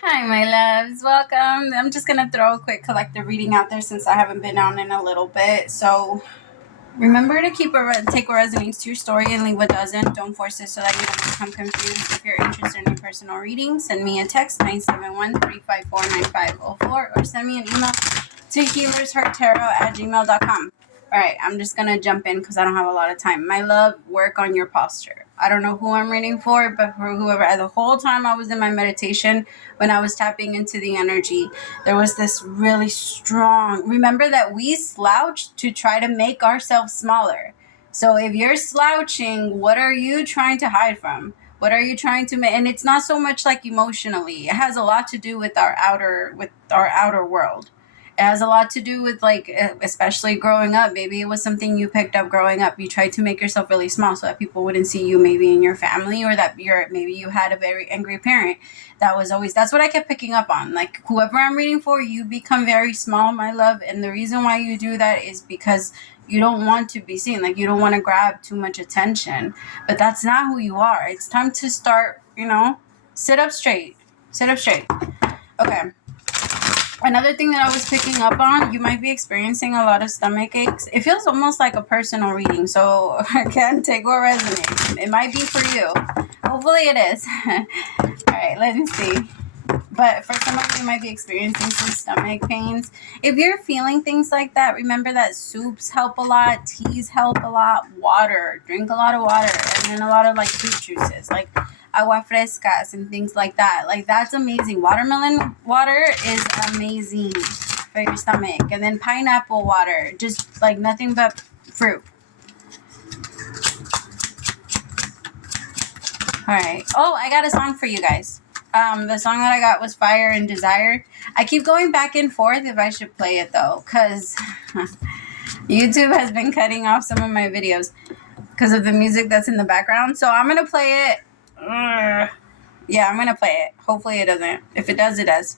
Hi, my loves. Welcome. I'm just going to throw a quick collective reading out there since I haven't been on in a little bit. So remember to take what resonates to your story and leave what doesn't. Don't force it so that you don't become confused. If you're interested in a personal reading, send me a text 971-354-9504 or send me an email to HealersHeartTarot@gmail.com. All right, I'm just going to jump in because I don't have a lot of time. My love, work on your posture. I don't know who I'm reading for, but for whoever, the whole time I was in my meditation, when I was tapping into the energy, there was this really strong, remember that we slouch to try to make ourselves smaller. So if you're slouching, what are you trying to hide from? What are you trying to make? And it's not so much like emotionally. It has a lot to do with our outer world. It has a lot to do with, like, especially growing up. Maybe it was something you picked up growing up. You tried to make yourself really small so that people wouldn't see you maybe in your family, or that maybe you had a very angry parent. That's what I kept picking up on. Like, whoever I'm reading for, you become very small, my love. And the reason why you do that is because you don't want to be seen. Like, you don't want to grab too much attention. But that's not who you are. It's time to start, sit up straight. Sit up straight. Okay. Another thing that I was picking up on, you might be experiencing a lot of stomach aches. It feels almost like a personal reading, so again, take what resonates. It might be for you. Hopefully it is. All right, let me see. But for some of you might be experiencing some stomach pains. If you're feeling things like that, remember that soups help a lot, teas help a lot, water. Drink a lot of water, and then a lot of like fruit juices, like agua frescas and things like that. Like, that's amazing. Watermelon water is amazing for your stomach. And then pineapple water, just like nothing but fruit. All right. Oh, I got a song for you guys. The song that I got was Fire and Desire. I keep going back and forth if I should play it, though, because YouTube has been cutting off some of my videos because of the music that's in the background. So I'm going to play it. Yeah, I'm going to play it. Hopefully it doesn't. If it does, it does.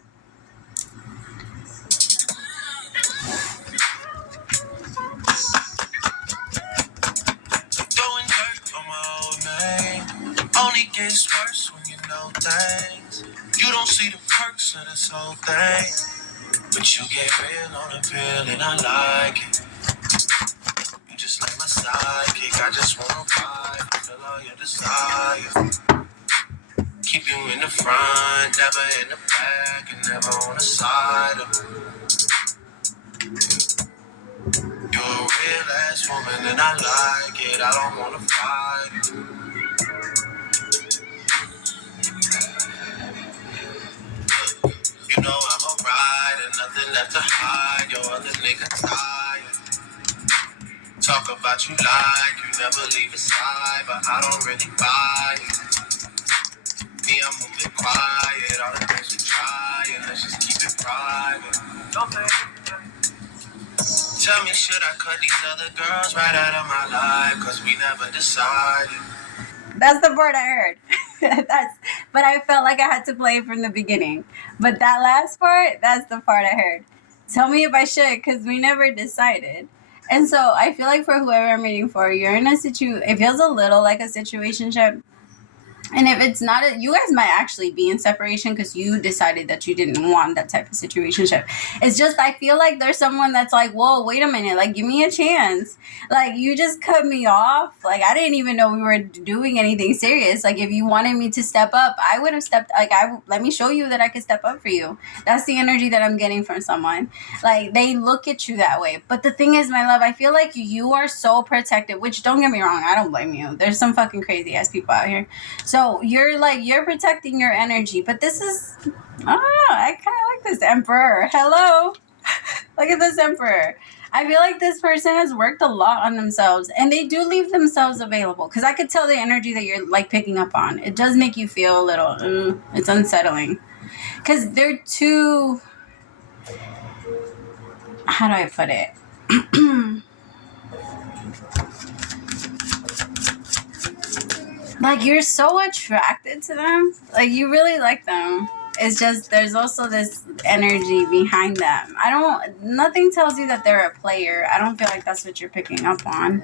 Only gets worse when you know things. You don't see the perks of this whole thing, but you get real on the pill and I like it. You just like my sidekick, I just wanna fight, feel all your desire. Keep you in the front, never in the back, and never on the side. You're a real ass woman and I like it, I don't wanna fight it. You know I'm a rider, nothing left to hide. Your other nigga tired. Talk about you like you never leave his side, but I don't really buy it. Me, I'm moving quiet. All the things we try, and let's just keep it private. Don't think. Tell me, should I cut these other girls right out of my life? Cause we never decided. That's the part I heard. But I felt like I had to play it from the beginning. But that last part, that's the part I heard. Tell me if I should, because we never decided. And so I feel like for whoever I'm reading for, you're in a it feels a little like a situationship. And if it's not, you guys might actually be in separation because you decided that you didn't want that type of situationship. It's just, I feel like there's someone that's like, whoa, wait a minute, like, give me a chance. Like, you just cut me off. Like, I didn't even know we were doing anything serious. Like, if you wanted me to step up, I would have stepped, like, let me show you that I could step up for you. That's the energy that I'm getting from someone. Like, they look at you that way. But the thing is, my love, I feel like you are so protected, which, don't get me wrong, I don't blame you. There's some fucking crazy ass people out here. So you're protecting your energy, but this is, I kind of like this Emperor. Hello. Look at this Emperor. I feel like this person has worked a lot on themselves, and they do leave themselves available, because I could tell the energy that you're like picking up on. It does make you feel a little, it's unsettling, because they're too, how do I put it? Like, you're so attracted to them. Like, you really like them. It's just, there's also this energy behind them. Nothing tells you that they're a player. I don't feel like that's what you're picking up on.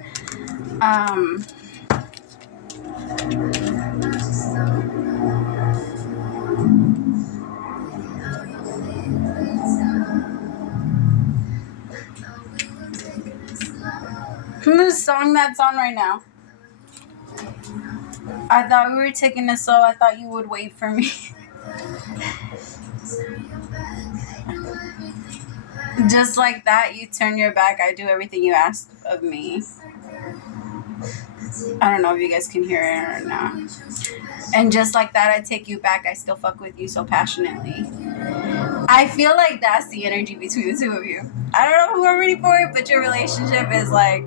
The song that's on right now. I thought we were taking it slow. I thought you would wait for me. Just like that, you turn your back. I do everything you asked of me. I don't know if you guys can hear it or not. And just like that, I take you back. I still fuck with you so passionately. I feel like that's the energy between the two of you. I don't know who I'm ready for, but your relationship is like,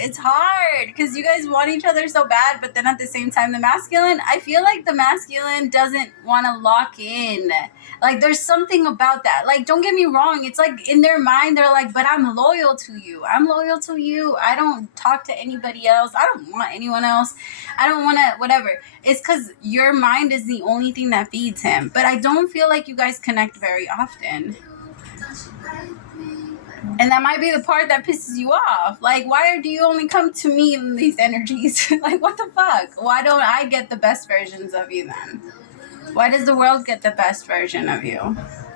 it's hard because you guys want each other so bad, but then at the same time, the masculine, I feel like the masculine doesn't want to lock in. Like, there's something about that. Like, don't get me wrong. It's like in their mind, they're like, but I'm loyal to you. I'm loyal to you. I don't talk to anybody else. I don't want anyone else. I don't want to, whatever. It's because your mind is the only thing that feeds him. But I don't feel like you guys connect very often. And that might be the part that pisses you off. Like, why do you only come to me in these energies? Like, what the fuck? Why don't I get the best versions of you then? Why does the world get the best version of you?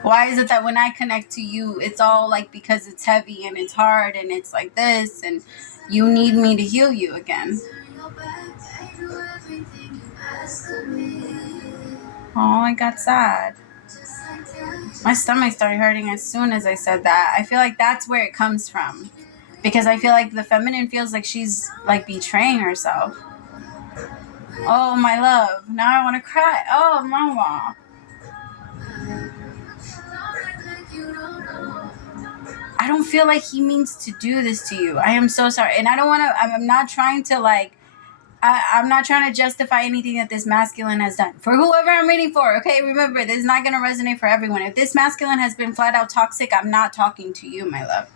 Why is it that when I connect to you, it's all like because it's heavy and it's hard and it's like this and you need me to heal you again? Oh, I got sad. My stomach started hurting as soon as I said that. I feel like that's where it comes from. Because I feel like the feminine feels like she's like betraying herself. Oh, my love. Now I want to cry. Oh, mama. I don't feel like he means to do this to you. I am so sorry. And I don't want to, I'm not trying to like, I'm not trying to justify anything that this masculine has done. For whoever I'm reading for, okay? Remember, this is not going to resonate for everyone. If this masculine has been flat out toxic, I'm not talking to you, my love.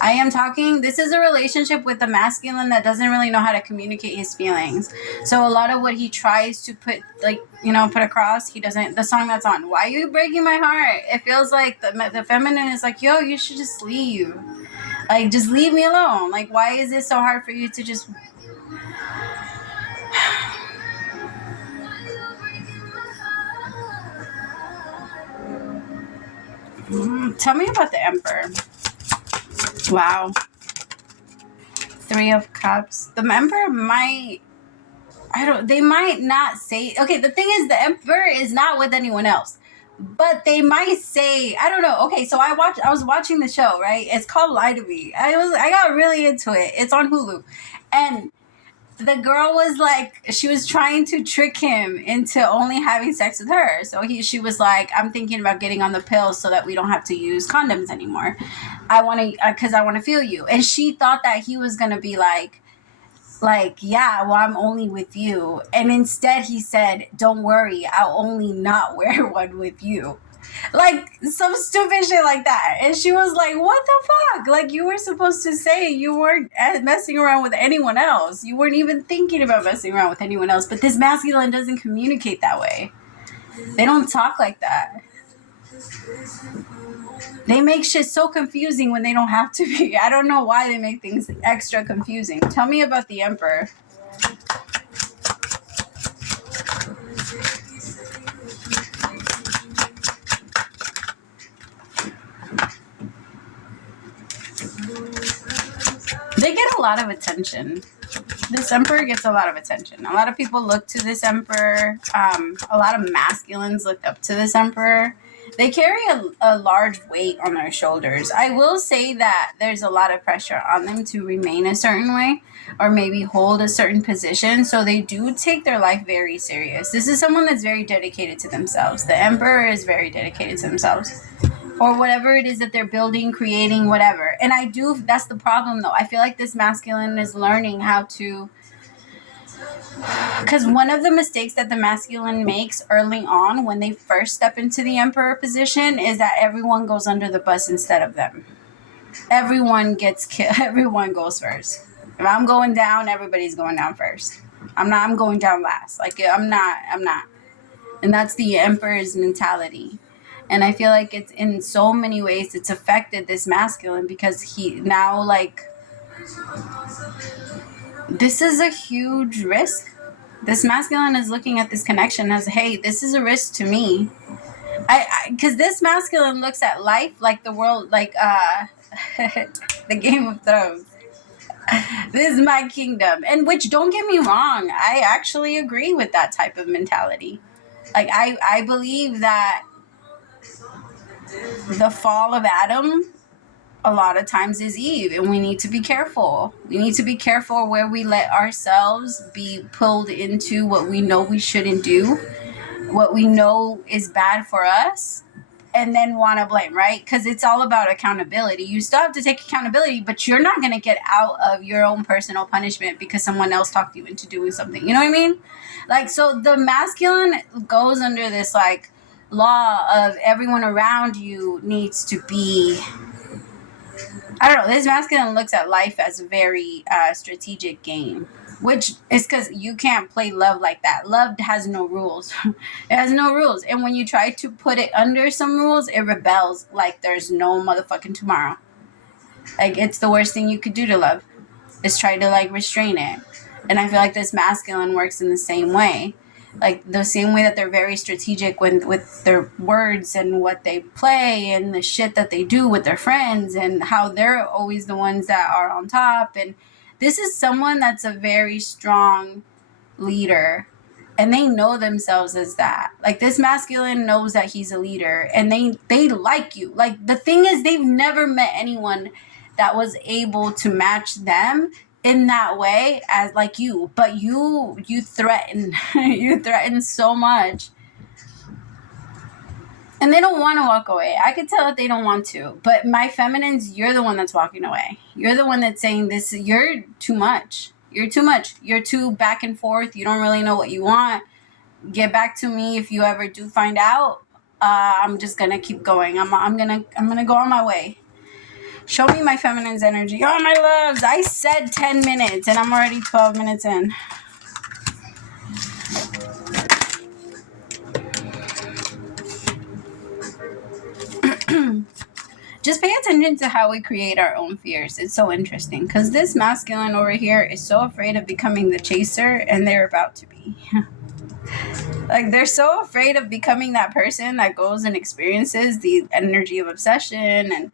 I am talking, this is a relationship with a masculine that doesn't really know how to communicate his feelings. So a lot of what he tries to put, like, you know, put across, he doesn't, the song that's on, why are you breaking my heart? It feels like the feminine is like, yo, you should just leave. Like, just leave me alone. Like, why is it so hard for you to just... Tell me about the Emperor. Wow. 3 of Cups. The Emperor might... they might not say... Okay, the thing is, the Emperor is not with anyone else. But they might say... I don't know. Okay, so I was watching the show, right? It's called Lie to Me. I got really into it. It's on Hulu. And... the girl was like, she was trying to trick him into only having sex with her. So she was like, I'm thinking about getting on the pills so that we don't have to use condoms anymore. I want to, because I want to feel you. And she thought that he was going to be like, yeah, well, I'm only with you. And instead he said, don't worry, I'll only not wear one with you. Like, some stupid shit like that. And she was like, what the fuck? Like, you were supposed to say you weren't messing around with anyone else. You weren't even thinking about messing around with anyone else. But this masculine doesn't communicate that way. They don't talk like that. They make shit so confusing when they don't have to be. I don't know why they make things extra confusing. Tell me about the Emperor. They get a lot of attention. This Emperor gets a lot of attention. A lot of people look to this Emperor. A lot of masculines look up to this Emperor. They carry a large weight on their shoulders. I will say that there's a lot of pressure on them to remain a certain way or maybe hold a certain position. So they do take their life very serious. This is someone that's very dedicated to themselves. The Emperor is very dedicated to themselves. Or whatever it is that they're building, creating, whatever. And that's the problem though. I feel like this masculine is learning how to... Because one of the mistakes that the masculine makes early on when they first step into the Emperor position is that everyone goes under the bus instead of them. Everyone gets killed. Everyone goes first. If I'm going down, everybody's going down first. I'm going down last. Like, I'm not. And that's the Emperor's mentality. And I feel like it's in so many ways it's affected this masculine because he now, like, this is a huge risk. This masculine is looking at this connection as, hey, this is a risk to me. Because this masculine looks at life like the world, like the Game of Thrones. This is my kingdom. And which, don't get me wrong, I actually agree with that type of mentality. Like, I believe that the fall of Adam a lot of times is Eve, and we need to be careful. We need to be careful where we let ourselves be pulled into what we know we shouldn't do, what we know is bad for us, and then want to blame, right? Because it's all about accountability. You still have to take accountability, but you're not going to get out of your own personal punishment because someone else talked you into doing something. You know what I mean? Like, so the masculine goes under this, like, law of everyone around you needs to be, I don't know, this masculine looks at life as a very strategic game, which is because you can't play love like that. Love has no rules. It has no rules. And when you try to put it under some rules, it rebels like there's no motherfucking tomorrow. Like, it's the worst thing you could do to love, is try to, like, restrain it. And I feel like this masculine works in the same way. Like, the same way that they're very strategic with their words and what they play and the shit that they do with their friends and how they're always the ones that are on top. And this is someone that's a very strong leader, and they know themselves as that. Like, this masculine knows that he's a leader, and they like you. Like, the thing is, they've never met anyone that was able to match them in that way as like you. But you threaten you threaten so much, and they don't want to walk away. I could tell that they don't want to. But my feminines, you're the one that's walking away. You're the one that's saying this, you're too much. You're too much. You're too back and forth. You don't really know what you want. Get back to me if you ever do find out. I'm just gonna keep going. I'm gonna go on my way. Show me my feminine's energy. Oh, my loves. I said 10 minutes and I'm already 12 minutes in. Just pay attention to how we create our own fears. It's so interesting because this masculine over here is so afraid of becoming the chaser, and they're about to be. Like, they're so afraid of becoming that person that goes and experiences the energy of obsession and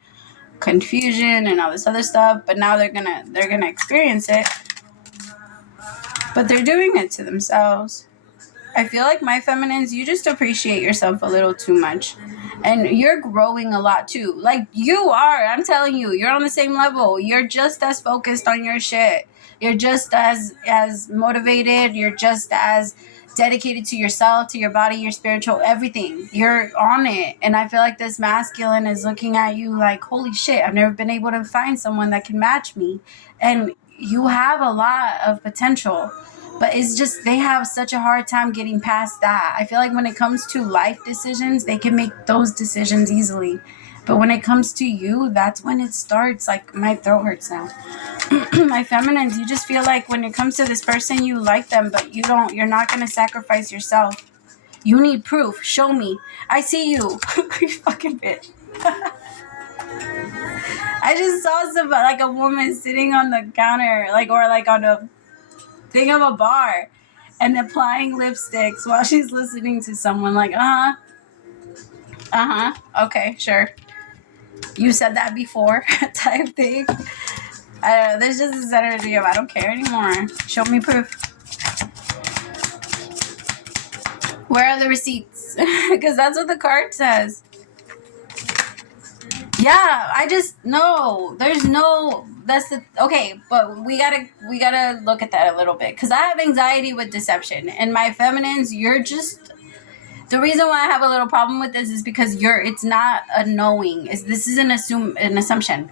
confusion and all this other stuff, but now they're gonna experience it, but they're doing it to themselves. I feel like my feminines, you just appreciate yourself a little too much, and you're growing a lot too. Like, you are, I'm telling you, you're on the same level. You're just as focused on your shit. You're just as motivated. You're just as dedicated to yourself, to your body, your spiritual, everything. You're on it. And I feel like this masculine is looking at you like, holy shit, I've never been able to find someone that can match me. And you have a lot of potential, but it's just they have such a hard time getting past that. I feel like when it comes to life decisions, they can make those decisions easily. But when it comes to you, that's when it starts. Like, my throat hurts now. My feminines, you just feel like when it comes to this person, you like them, but you're not going to sacrifice yourself. You need proof. Show me. I see you. You fucking bitch. I just saw somebody, like a woman sitting on the counter, like, or like on a thing of a bar and applying lipsticks while she's listening to someone, like, okay, sure. You said that before type thing. I don't know. There's just this energy of I don't care anymore. Show me proof. Where are the receipts? Because that's what the card says. Yeah, I just no. There's no. That's the okay. But we gotta look at that a little bit because I have anxiety with deception, and my feminines, you're just. The reason why I have a little problem with this is because it's not a knowing. This is an assumption.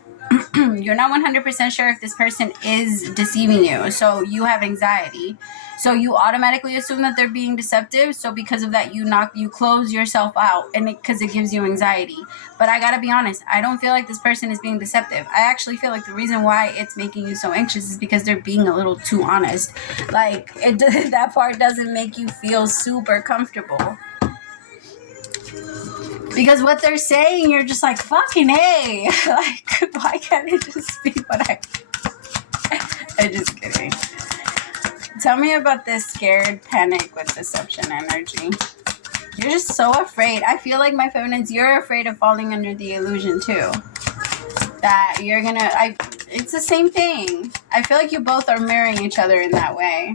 You're not 100% sure if this person is deceiving you. So you have anxiety. So you automatically assume that they're being deceptive. So because of that, you close yourself out, and because it gives you anxiety. But I gotta be honest, I don't feel like this person is being deceptive. I actually feel like the reason why it's making you so anxious is because they're being a little too honest. Like, that part doesn't make you feel super comfortable. Because what they're saying, you're just like, fucking A. Like, why can't it just be what I'm just kidding. Tell me about this scared panic with deception energy. You're just so afraid. I feel like my feminines, you're afraid of falling under the illusion too. That you're gonna, It's the same thing. I feel like you both are mirroring each other in that way.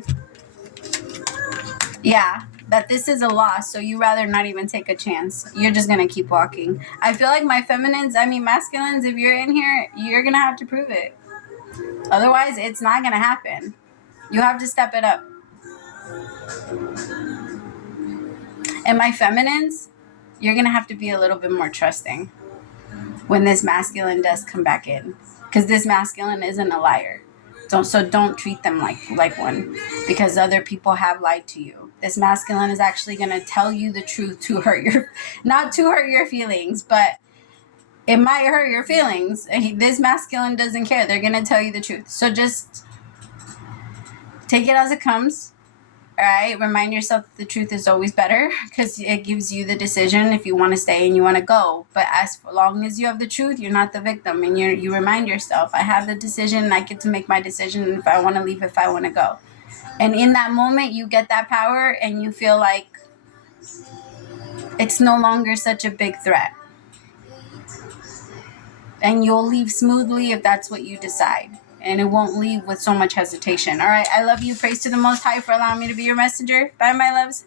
Yeah, that this is a loss, so you rather not even take a chance. You're just gonna keep walking. I feel like my feminines, I mean masculines, if you're in here, you're gonna have to prove it. Otherwise, it's not gonna happen. You have to step it up. And my feminines, you're gonna have to be a little bit more trusting when this masculine does come back in, because this masculine isn't a liar. Don't treat them like one, because other people have lied to you. This masculine is actually going to tell you the truth to hurt your, not to hurt your feelings, but it might hurt your feelings. This masculine doesn't care. They're going to tell you the truth. So just take it as it comes. All right. Remind yourself that the truth is always better, because it gives you the decision if you want to stay and you want to go. But as long as you have the truth, you're not the victim, and you remind yourself, I have the decision. I get to make my decision if I want to leave, if I want to go. And in that moment, you get that power, and you feel like it's no longer such a big threat. And you'll leave smoothly if that's what you decide. And it won't leave with so much hesitation. All right. I love you. Praise to the Most High for allowing me to be your messenger. Bye, my loves.